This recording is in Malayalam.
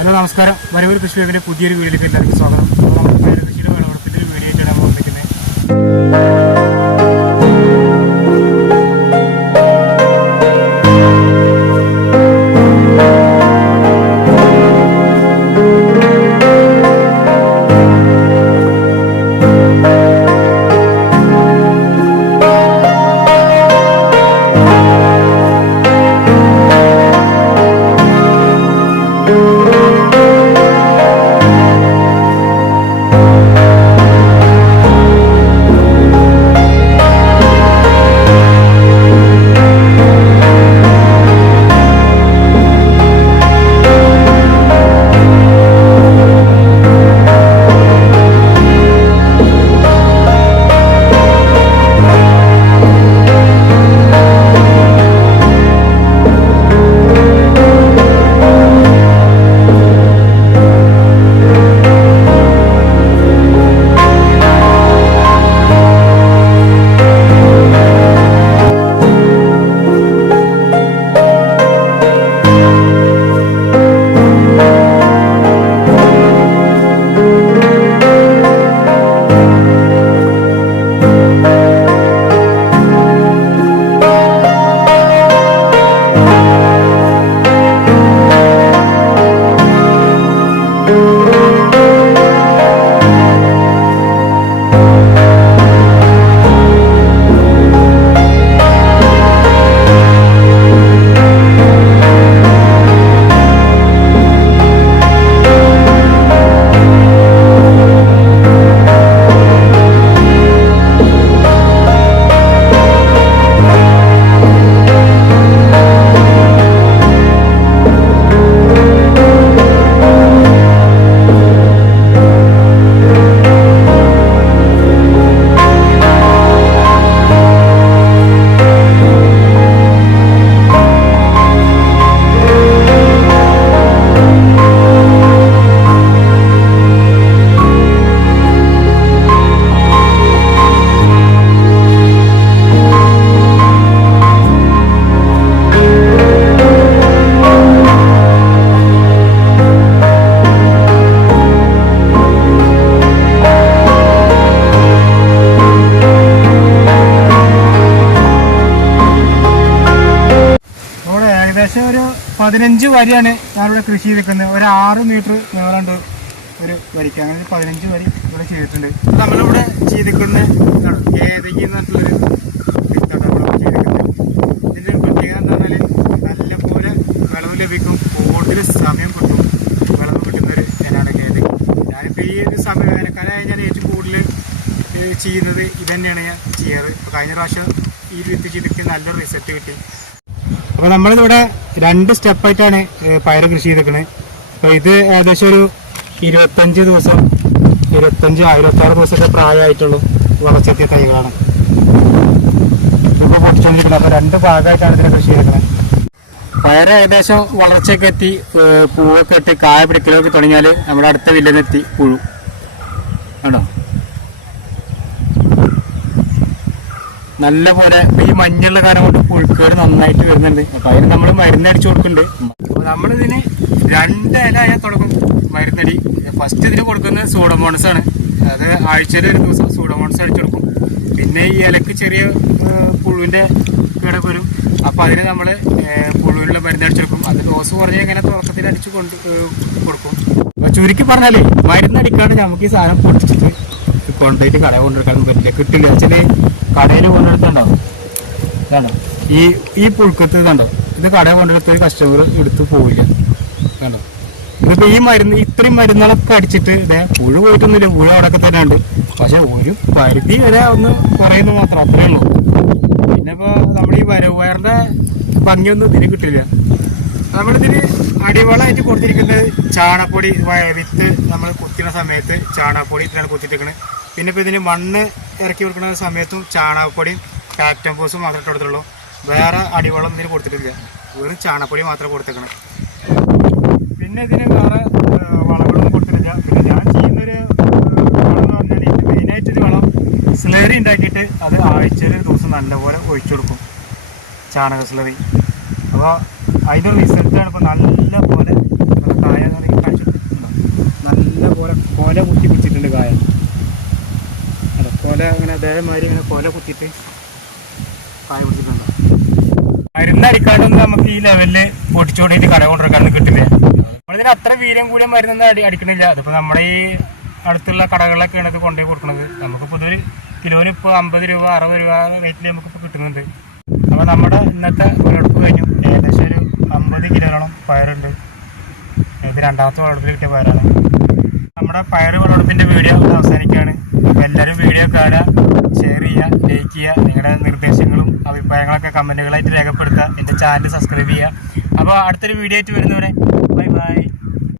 ഹലോ നമസ്കാരം. വരവൂർ കൃഷി വേഗിൻ്റെ പുതിയൊരു വീഡിയോയിലേക്ക് എല്ലാവർക്കും സ്വാഗതം. നമ്മൾ പയർ കൃഷിയുടെ വിളവെടുപ്പിൻ്റെ ഒരു വീഡിയോ ആയിട്ടാണ് വന്നിരിക്കുന്നത്. ഏകദേശം ഒരു 15 വരിയാണ് ഞാനിവിടെ കൃഷി ചെയ്തിരിക്കുന്നത്. ഒരു 6 മീറ്റർ നീളമുണ്ട് ഒരു വരിക്ക്. അങ്ങനെ 15 വരി ഇവിടെ ചെയ്തിട്ടുണ്ട്. നമ്മളിവിടെ ചെയ്തിരിക്കുന്ന ഏതെങ്കിലും എന്നിട്ടുള്ളൊരു വിത്താണ് നമ്മളിവിടെ ചെയ്തിരിക്കുന്നത്. ഇതിൻ്റെ ഒരു പ്രത്യേകത എന്താ പറഞ്ഞാൽ നല്ലപോലെ വിളവ് ലഭിക്കും, കൂടുതൽ സമയം കിട്ടും, വിളവ് കിട്ടുന്നൊരു ഇനമാണ് ഏത്. ഞാനിപ്പോൾ ഈ ഒരു സമയം വേനൽക്കാലമായി ഞാൻ ഏറ്റവും കൂടുതൽ ചെയ്യുന്നത് ഇതന്നെയാണ് ഞാൻ ചെയ്യാറ്. ഇപ്പോൾ കഴിഞ്ഞ പ്രാവശ്യം ഈ വിത്ത് ചെയ്തിട്ട് നല്ലൊരു റിസൾട്ട് കിട്ടി. അപ്പോൾ നമ്മളിവിടെ 2 സ്റ്റെപ്പായിട്ടാണ് പയർ കൃഷി ചെയ്തിരിക്കുന്നത്. അപ്പോൾ ഇത് ഏകദേശം ഒരു 25 ദിവസം 26 ദിവസത്തെ പ്രായമായിട്ടുള്ളൂ വളർച്ചെത്തിയ തൈകളാണ് ഇപ്പോൾ പൊട്ടിച്ചുകൊണ്ടിരിക്കുന്നത്. അപ്പോൾ 2 ഭാഗമായിട്ടാണ് ഇതിനെ കൃഷി ചെയ്തിരിക്കുന്നത്. പയർ ഏകദേശം വളർച്ചയൊക്കെ എത്തി, പൂവൊക്കെ ഇട്ട് കായ പിടിക്കലൊക്കെ തുടങ്ങിയാൽ നമ്മുടെ അടുത്ത വില്ലെന്നെത്തി പുഴു ആണോ. നല്ല പോലെ ഈ മഞ്ഞുള്ള കാലം കൊണ്ട് പുഴുക്കേട് നന്നായിട്ട് വരുന്നുണ്ട്. അപ്പം അതിന് നമ്മൾ മരുന്നടിച്ചു കൊടുക്കുന്നുണ്ട്. അപ്പോൾ നമ്മളിതിന് 2 ഇല ആയാൽ തുടങ്ങും മരുന്നടി. ഫസ്റ്റ് ഇതിന് കൊടുക്കുന്നത് സൂഡോമോണസ് ആണ്. അത് ആഴ്ചയിൽ ഒരു ദിവസം സൂഡോമോണസ് അടിച്ചു കൊടുക്കും. പിന്നെ ഈ ഇലക്ക് ചെറിയ പുഴുവിൻ്റെ കിടക്ക് വരും. അപ്പോൾ അതിന് നമ്മൾ പുഴുവിനുള്ള മരുന്നടിച്ചു കൊടുക്കും. അത് ഡോസ് കുറഞ്ഞ് ഇങ്ങനെ തുടക്കത്തിൽ അടിച്ച് കൊടുക്കും. അപ്പോൾ ചുരുക്കി പറഞ്ഞാൽ മരുന്നടിക്കാണ്ട് നമുക്ക് ഈ സാധനം പൊട്ടിച്ചിട്ട് കൊണ്ടുപോയിട്ട് കടയിൽ കൊണ്ടുവെക്കാൻ പറ്റില്ല, കിട്ടില്ല. വെച്ചാൽ കടയിൽ കൊണ്ടെടുത്തുണ്ടോ ഇതാണോ ഈ പുഴുക്കത്ത് ഇതുണ്ടോ, ഇത് കടയിൽ കൊണ്ടെടുത്ത് കസ്റ്റമർ എടുത്ത് പോവില്ല കണ്ടോ. ഇതിപ്പോൾ ഈ മരുന്ന് ഇത്രയും മരുന്നുകളൊക്കെ അടിച്ചിട്ട് ഇതേ പുഴു പോയിട്ടൊന്നുമില്ല, പുഴ അവിടെയൊക്കെ തന്നെ ഉണ്ട്. പക്ഷെ ഒരു പരിധി വരെ ഒന്ന് കുറയുന്നു മാത്രം, അത്രയേ ഉള്ളൂ. പിന്നെ ഇപ്പോൾ നമ്മൾ ഈ വയറിൻ്റെ ഭംഗിയൊന്നും ഇതിന് കിട്ടില്ല. നമ്മളിതിന് അടിവളമായിട്ട് കൊടുത്തിരിക്കുന്നത് ചാണകപ്പൊടി, വിത്ത് നമ്മൾ കുത്തുന്ന സമയത്ത് ചാണകപ്പൊടി ഇട്ടാണ് കുത്തിയിട്ടിരിക്കുന്നത്. പിന്നെ ഇപ്പോൾ ഇതിന് മണ്ണ് ഇറക്കി കൊടുക്കുന്ന സമയത്തും ചാണകപ്പൊടിയും കാക്ടംപോസും മാത്രമേ ഇട്ട് കൊടുത്തുള്ളൂ. വേറെ അടിവളം ഇതിന് കൊടുത്തിട്ടില്ല, വെറും ചാണകപ്പൊടി മാത്രമേ കൊടുത്തേക്കണം. പിന്നെ ഇതിന് വേറെ വളങ്ങളൊന്നും കൊടുത്തിട്ടില്ല. പിന്നെ ഞാൻ ചെയ്യുന്നൊരു വളം എന്ന് പറഞ്ഞാൽ ഇത് മെയിനായിട്ടൊരു വളം സ്ലറി ഉണ്ടാക്കിയിട്ട് അത് ആഴ്ചയിൽ ഒരു ദിവസം നല്ലപോലെ ഒഴിച്ചു കൊടുക്കും, ചാണക സ്ലറി. അപ്പോൾ അതിൻ്റെ റിസൾട്ടാണ് ഇപ്പോൾ നല്ല പോലെ കായ കഴിച്ചു അതേമാതിരി ഇങ്ങനെ കൊല കുത്തിയിട്ട് കായ പിടിച്ചിട്ടുണ്ട്. മരുന്നടിക്കാണ്ടൊന്നും നമുക്ക് ഈ ലെവലില് പൊട്ടിച്ചോടിയിട്ട് കട കൊണ്ടിരിക്കാനൊന്നും കിട്ടില്ല. നമ്മളിതിന് അത്ര വീര്യം കൂടിയ മരുന്നൊന്നും അടിക്കണില്ല. അതിപ്പോൾ നമ്മുടെ ഈ അടുത്തുള്ള കടകളിലൊക്കെയാണ് ഇത് കൊണ്ടുപോയി കൊടുക്കുന്നത്. നമുക്ക് പൊതുവെ കിലോന് ഇപ്പോൾ 50 രൂപ 60 രൂപ റേറ്റിൽ നമുക്കിപ്പോൾ കിട്ടുന്നുണ്ട്. അപ്പോൾ നമ്മുടെ ഇന്നത്തെ വിളവെടുപ്പ് കഴിഞ്ഞു. ഏകദേശം ഒരു 50 കിലോയോളം പയറുണ്ട്. ഇത് രണ്ടാമത്തെ വിളവെടുപ്പിൽ കിട്ടിയ പയറാണ്. നമ്മുടെ പയർ വിളവെടുപ്പിൻ്റെ വീഡിയോ അവസാനിക്കുകയാണ്. അപ്പോൾ എല്ലാവരും വീഡിയോ കാണുക, ഷെയർ ചെയ്യുക, ലൈക്ക് ചെയ്യുക. നിങ്ങളുടെ നിർദ്ദേശങ്ങളും അഭിപ്രായങ്ങളൊക്കെ കമൻറ്റുകളായിട്ട് രേഖപ്പെടുത്തുക. എൻ്റെ ചാനൽ സബ്സ്ക്രൈബ് ചെയ്യുക. അപ്പോൾ അടുത്തൊരു വീഡിയോ ആയിട്ട് വരുന്നവരെ